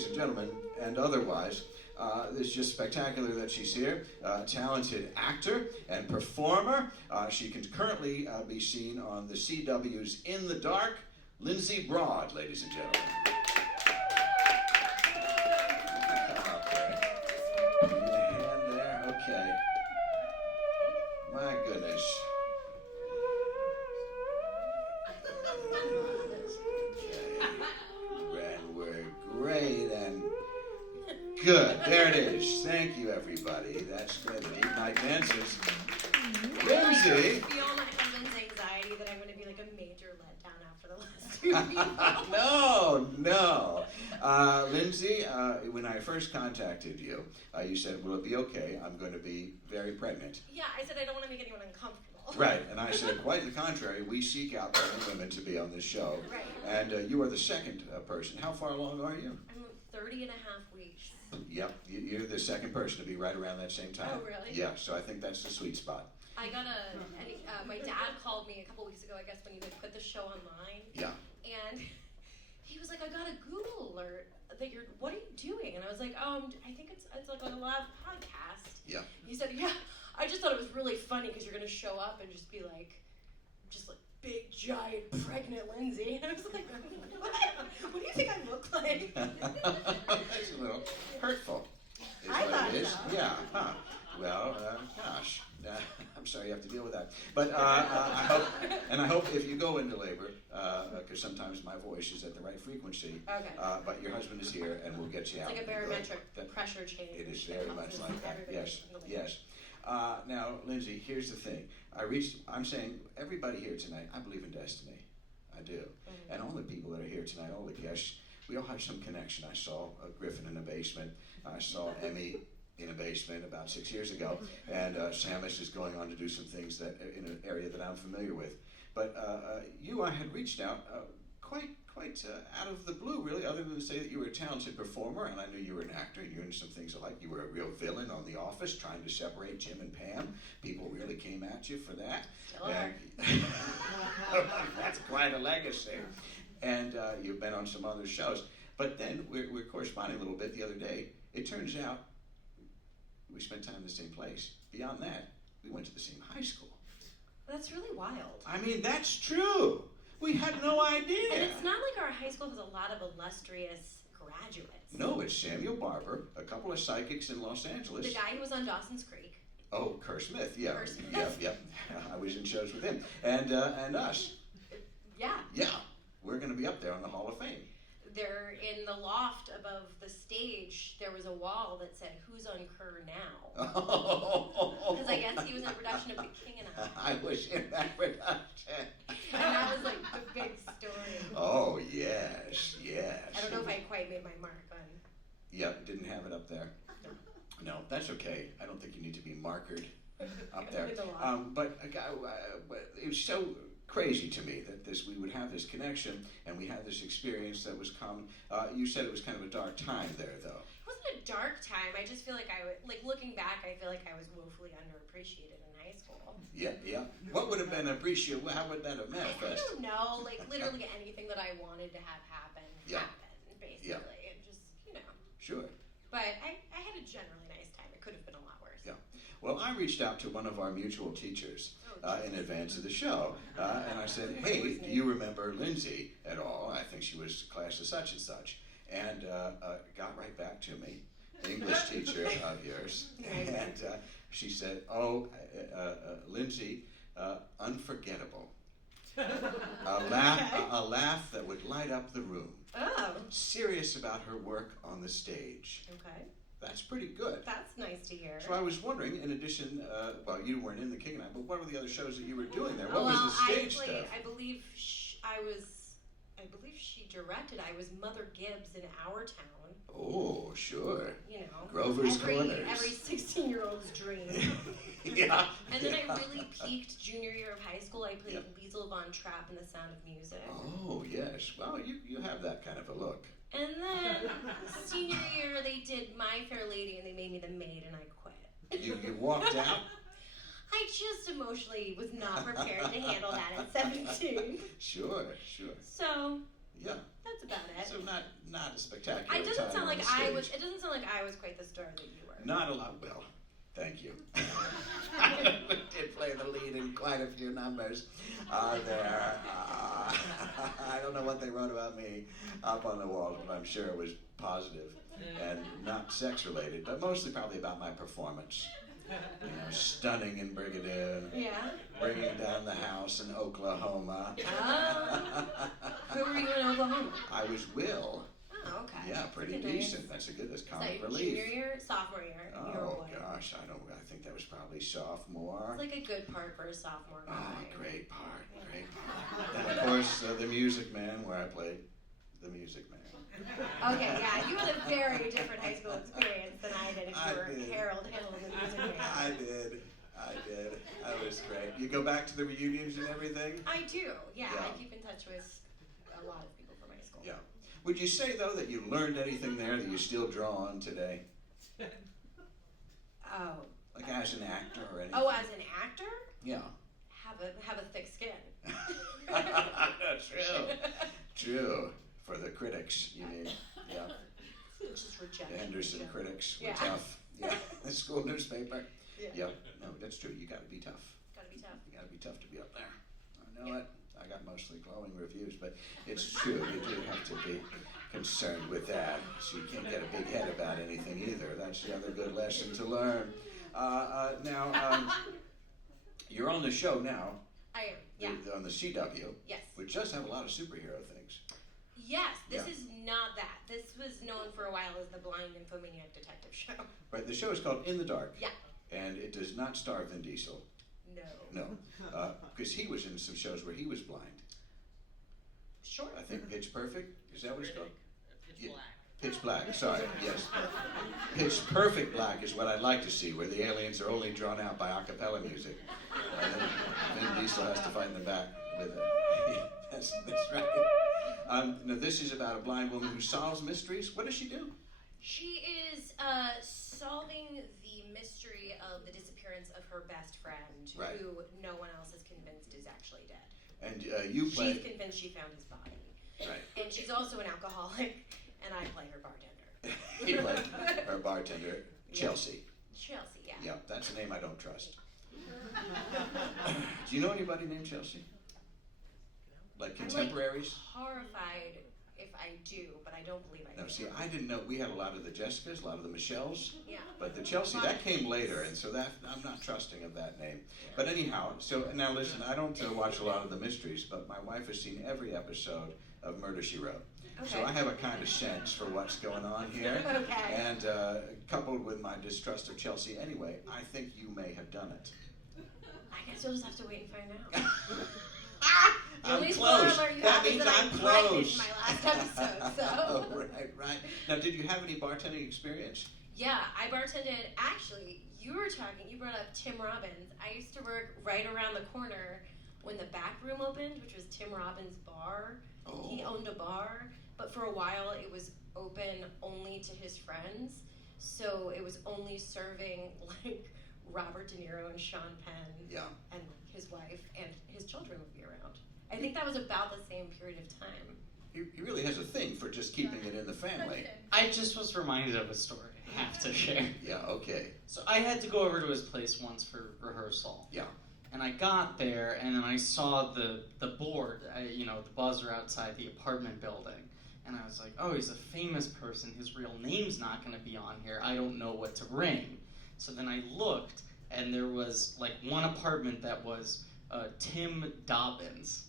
ladies and gentlemen, and otherwise. It's just spectacular that she's here. Talented actor and performer. She can currently be seen on the CW's In the Dark. Lindsey Broad, ladies and gentlemen. Come up there. Give me the hand there. Okay. My goodness. Okay. And we're great and good. There it is. Thank you, everybody. That's good. Deep night dances. Lindsey. I feel my husband's anxiety that I'm going to be like a major letdown after the last 2 weeks. No. Lindsey, when I first contacted you, you said, will it be okay? I'm going to be very pregnant. Yeah, I said I don't want to make anyone uncomfortable. Right, and I said, quite the contrary. We seek out pregnant women to be on this show. Right. And you are the second person. How far along are you? I'm 30 and a half weeks. Yep, you're the second person to be right around that same time. Oh, really? Yeah, so I think that's the sweet spot. I got my dad called me a couple weeks ago, I guess, when you had put the show online. Yeah. And he was like, I got a Google alert that what are you doing? And I was like, I think it's like a live podcast. Yeah. He said, yeah, I just thought it was really funny because you're going to show up and just be like, big, giant, pregnant Lindsey. And I was like, what do you think I look like? That's a little hurtful. I thought so. Yeah, huh. Well, gosh. I'm sorry you have to deal with that. But I hope if you go into labor, because sometimes my voice is at the right frequency, okay. But your husband is here and we'll get you out. It's like a barometric pressure change. It is very much like that. Yes, yes. Yes. Now, Lindsey, here's the thing. I'm saying everybody here tonight, I believe in destiny. I do. Mm-hmm. And all the people that are here tonight, all the guests, we all have some connection. I saw Griffin in a basement. I saw Emmy in a basement about 6 years ago. And Samus is going on to do some things that in an area that I'm familiar with. But I had reached out quite out of the blue, really, other than to say that you were a talented performer, and I knew you were an actor, and you were in some things alike. You were a real villain on The Office, trying to separate Jim and Pam. People really came at you for that. Still are. That's quite a legacy. And you've been on some other shows. But then we're corresponding a little bit the other day. It turns out we spent time in the same place. Beyond that, we went to the same high school. That's really wild. I mean, that's true. We had no idea. And it's not like our high school has a lot of illustrious graduates. No, it's Samuel Barber, a couple of psychics in Los Angeles. The guy who was on Dawson's Creek. Oh, Kerr Smith, yeah. Kerr Smith. Yep. I was in shows with him. And us. Yeah. Yeah. We're going to be up there on the Hall of Fame. There, in the loft above the stage, there was a wall that said, "Who's on Kerr now?" Because I guess he was in a production of The King and I. I was in that production. And that was like the big story. Oh, yes. I don't know if I quite made my mark on. Yep, didn't have it up there. No, that's okay. I don't think you need to be markered up there. But it was so crazy to me that we would have this connection and we had this experience that was common. You said it was kind of a dark time there, though. It wasn't a dark time. I just feel like looking back, I feel like I was woefully underappreciated in high school. Yeah. What would have been appreciated? How would that have manifested? I don't know. Literally anything that I wanted to have happen, happened, basically. Yeah. And just, Sure. But I had a generally nice time. It could have been a lot worse. Yeah. Well, I reached out to one of our mutual teachers in advance of the show, and I said, hey, do you remember Lindsey at all? I think she was class of such and such. And got right back to me, the English teacher of yours. And she said, Lindsey, unforgettable. A laugh that would light up the room. Oh. Serious about her work on the stage. Okay. That's pretty good. That's nice to hear. So I was wondering, in addition, you weren't in The King and I, but what were the other shows that you were doing there? What was the stage stuff? I believe she directed. I was Mother Gibbs in Our Town. Oh, sure. Grover's Corners. Every 16-year-old's dream. Yeah. And then I really peaked junior year of high school. I played Liesl Von Trapp in The Sound of Music. Oh, yes. Well, you have that kind of a look. And then senior year, they did My Fair Lady, and they made me the maid, and I quit. You walked out? I just emotionally was not prepared to handle that at 17. Sure. So, Yeah. That's about it. So not a spectacular. It doesn't time sound on like the I was. stage. It doesn't sound like I was quite the star that you were. Not a lot. Well, thank you. I did play the lead in quite a few numbers there. I don't know what they wrote about me up on the walls, but I'm sure it was positive and not sex related, but mostly probably about my performance. You know, stunning in Brigadoon, Yeah. bringing down the house in Oklahoma. Who were you in Oklahoma? I was Will. Oh, okay. Yeah, pretty That's nice. decent. That's Is comic that your relief. junior year, sophomore year? You were Oh what? gosh, I think that was probably sophomore. It's like a good part for a sophomore guy. Oh, great part. And of course, The Music Man, where I played the Music Man. Okay, yeah, you had a very different high school experience than I did if you were Harold Hill in the Music Man. I did. That was great. You go back to the reunions and everything? I do, yeah. Yeah. I keep in touch with a lot of people from high school. Yeah. Would you say, though, that you learned anything there that you still draw on today? Oh. Like as an actor or anything? Oh, as an actor? Yeah. Have a thick skin. True. For the critics, you mean? Yeah. Just rejection. The Henderson critics were Yeah. tough. Yeah. The school newspaper. Yeah. No, that's true. You got to be tough. Gotta be tough. You got to be tough to be up there. I know it. I got mostly glowing reviews, but it's true. You do have to be concerned with that, so you can't get a big head about anything either. That's the other good lesson to learn. Now, you're on the show now. I am. Yeah. On the CW. Yes. Which does have a lot of superhero things. Yes, this Yeah. is not that. This was known for a while as the Blind Infomaniac Detective Show. Right. The show is called In the Dark. Yeah. And it does not star Vin Diesel. No. No. Because he was in some shows where he was blind. Sure. I think Pitch Perfect. Is that what it's called? Pitch Yeah. Black. Pitch Black, sorry, yes. Pitch Perfect Black is what I'd like to see, where the aliens are only drawn out by a cappella music. And then Vin Diesel has to fight them back with it. That's right. Now this is about a blind woman who solves mysteries. What does she do? She is solving the mystery of the disappearance of her best friend, Right. who no one else is convinced is actually dead. And you play... She's convinced she found his body. Right. And she's also an alcoholic, and I play her bartender. You play her bartender, Chelsea. Chelsea, yeah. Yeah, that's a name I don't trust. Do you know anybody named Chelsea? Like contemporaries? I'm horrified if I do, but I don't believe I do. No, see, I didn't know. We had a lot of the Jessicas, a lot of the Michelles. Yeah. But the Chelsea, that came later, and so that I'm not trusting of that name. But anyhow, so now listen, I don't watch a lot of the mysteries, but my wife has seen every episode of Murder, She Wrote. So Okay. I have a kind of sense for what's going on here. Okay. And coupled with my distrust of Chelsea anyway, I think you may have done it. I guess you'll just have to wait and find out. The I'm only close. spoiler you That have is means that I'm I'm pregnant close. in my last episode, so. Oh, right. Now, did you have any bartending experience? Yeah, I bartended. Actually, you brought up Tim Robbins. I used to work right around the corner when the back room opened, which was Tim Robbins' bar. Oh. He owned a bar, but for a while it was open only to his friends. So it was only serving like Robert De Niro and Sean Penn Yeah. and his wife, and his children would be around. I think that was about the same period of time. He really has a thing for just keeping it in the family. I just was reminded of a story I have to share. Yeah, okay. So I had to go over to his place once for rehearsal. Yeah. And I got there, and then I saw the board, the buzzer outside the apartment building. And I was like, oh, he's a famous person. His real name's not going to be on here. I don't know what to ring. So then I looked, and there was like one apartment that was Tim Dobbins.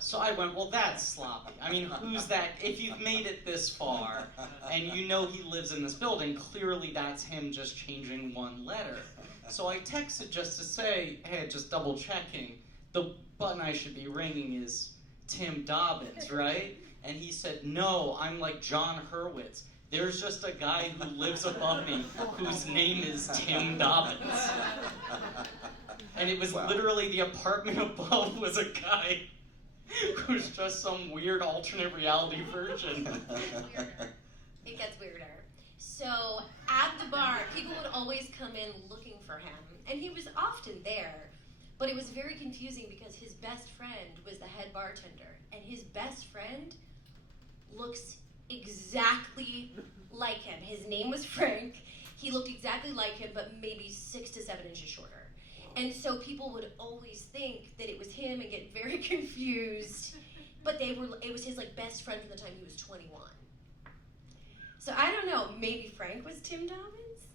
So I went, well, that's sloppy. I mean, who's that? If you've made it this far, and you know he lives in this building, clearly that's him just changing one letter. So I texted just to say, hey, just double checking, the button I should be ringing is Tim Dobbins, right? And he said, no, I'm like John Hurwitz. There's just a guy who lives above me whose name is Tim Dobbins. And it was literally the apartment above was a guy who's just some weird alternate reality version. It gets weirder. So at the bar, people would always come in looking for him, and he was often there. But it was very confusing because his best friend was the head bartender, and his best friend looks exactly like him. His name was Frank. He looked exactly like him, but maybe 6 to 7 inches shorter. And so people would always think that it was him and get very confused. But it was his like best friend from the time he was 21. So I don't know, maybe Frank was Tim Dobbins?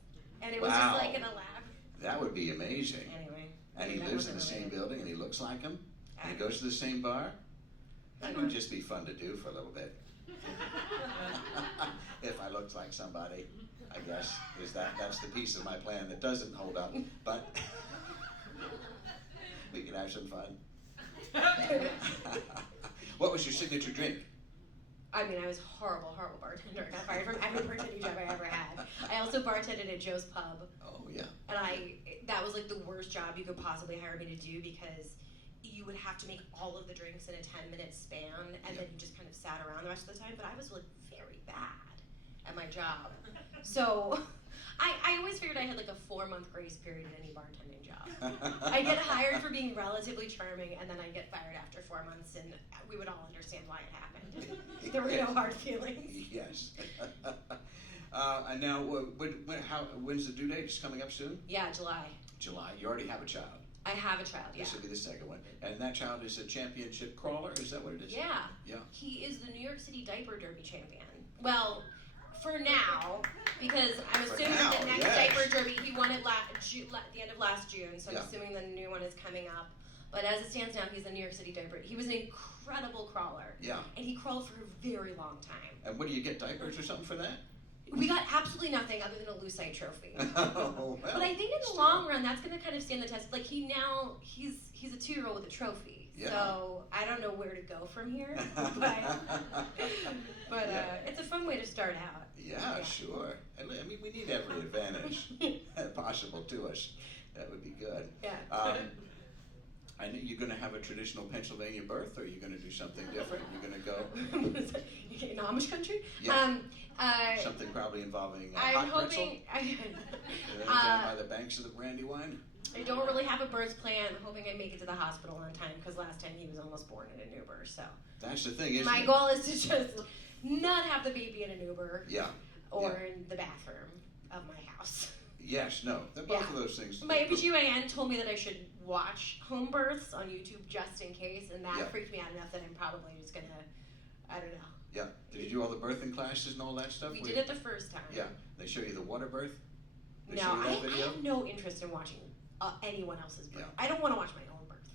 And it was just like in a lab. That would be amazing. Anyway. And he lives in the same building and he looks like him? And he goes to the same bar? That would just be fun to do for a little bit. If I looked like somebody, I guess, that's the piece of my plan that doesn't hold up, but we can have some fun. What was your signature drink? I mean, I was a horrible bartender. I got fired from every bartending job I ever had. I also bartended at Joe's Pub. Oh, yeah. And that was like the worst job you could possibly hire me to do because you would have to make all of the drinks in a 10-minute span, and then you just kind of sat around the rest of the time. But I was like very bad at my job. So I always figured I had like a 4-month grace period in any bartending job. I get hired for being relatively charming, and then I get fired after 4 months, and we would all understand why it happened. There were no hard feelings. Yes. And now, when's the due date? It's coming up soon? Yeah, July. July. You already have a child. I have a child, yeah. This will be the second one. And that child is a championship crawler? Is that what it is? Yeah. Yeah. He is the New York City Diaper Derby champion. Well, for now, because I'm assuming that the next Diaper Derby, he won it at the end of last June, so I'm assuming the new one is coming up. But as it stands now, he's the New York City Diaper. He was an incredible crawler. Yeah. And he crawled for a very long time. And what do you get, diapers or something for that? We got absolutely nothing other than a Lucite trophy. Oh, well, but I think in the long run, that's going to kind of stand the test. Like he's a 2-year-old with a trophy. Yeah. So I don't know where to go from here. But it's a fun way to start out. Yeah, sure. I mean, we need every advantage possible to us. That would be good. Yeah. I know you're going to have a traditional Pennsylvania birth, or are you going to do something different? You're going to go in Amish country? Yeah. Something probably involving hot pretzel? Down by the banks of the Brandywine? I don't really have a birth plan. I'm hoping I make it to the hospital on time, because last time he was almost born in an Uber. So that's the thing, isn't my it? goal is to just not have the baby in an Uber. Yeah. Or in the bathroom of my house. Yes, no, both of those things. My OBGYN told me that I should watch home births on YouTube just in case, and that freaked me out enough that I'm probably just gonna, I don't know. Yeah. Did you do all the birthing classes and all that stuff? We did it the first time. Yeah. They show you the water birth? No, I have no interest in watching anyone else's birth. I don't want to watch my own birth.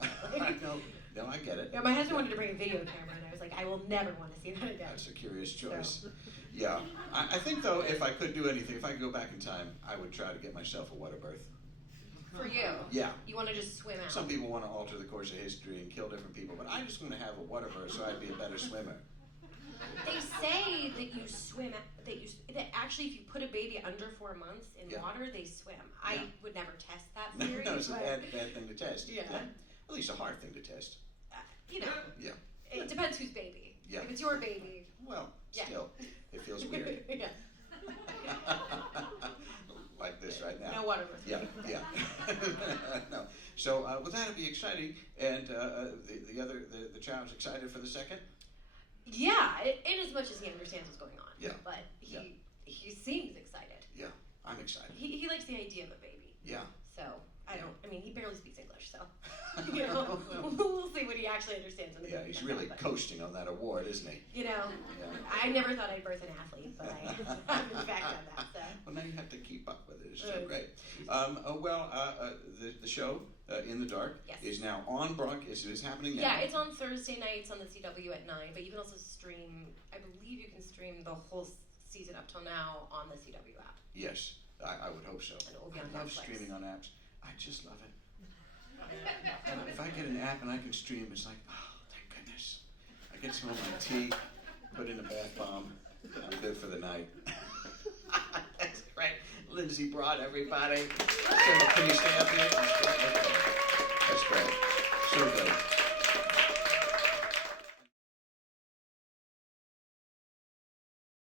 No, I get it. Yeah, my husband wanted to bring a video camera, and I was like, I will never want to see that again. That's a curious choice. So. Yeah. I think, though, if I could do anything, if I could go back in time, I would try to get myself a water birth. For you? Yeah. You want to just swim out? Some people want to alter the course of history and kill different people, but I just want to have a water birth so I'd be a better swimmer. They say that you swim, that actually if you put a baby under 4 months in water, they swim. I would never test that theory. No, it's a bad thing to test. Yeah. At least a hard thing to test. Yeah. It depends whose baby. Yeah. If it's your baby. Well, still, it feels weird. Yeah. Like this right now. No water birth. Yeah. No. So, well, that'll be exciting. And the child's excited for the second? Yeah, in as much as he understands what's going on. Yeah. But he seems excited. Yeah, I'm excited. He likes the idea of a baby. Yeah. So, he barely speaks English, so, we'll see what he actually understands. When he's really coasting on that award, isn't he? I never thought I'd birth an athlete, but I have in fact done that, so. Well, now you have to keep up with it. It's so great. The show, In the Dark, is now on broadcast. It's happening now. Yeah, it's on Thursday nights on the CW at 9, but you can also stream, I believe you can stream the whole season up till now on the CW app. Yes, I would hope so. And it will be on I love Netflix. Streaming on apps. I just love it. And if I get an app and I can stream, it's like, oh, thank goodness. I get some of my tea, put in a bath bomb, I'm good for the night. That's right. Lindsey Broad, everybody. Can you stay up here? That's great. So good.